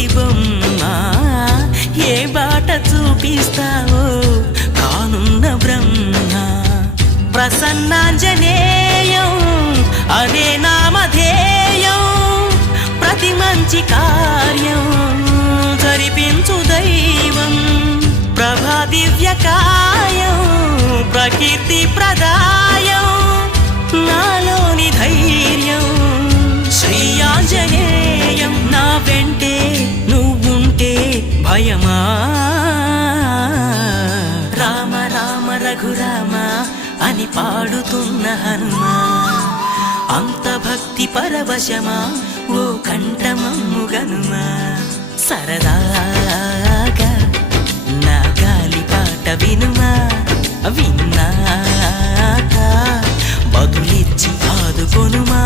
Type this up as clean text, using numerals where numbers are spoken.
కోతి బొమ్మ ఏ బాట చూపిస్తావో కానున్న బ్రహ్మ ప్రసన్నాంజనేయం అనే నామధేయం ప్రతి మంచి కార్యం జరిపించు దైవం ప్రభా దివ్యకాయం ప్రకీర్తి ప్రదాయం నాలోని ధైర్యం శ్రీ ఆంజనేయం నా వెంటే నువ్వుంటే భయమా రామ రామ రఘురామ అని పాడుతున్న హనుమా అంత భక్తి పరవశమా ఓ కంఠమమ్ముగనుమా సరదాగా నా గాలి పాట వినుమా విన్నాక బదులిచ్చి ఆదుకొనుమా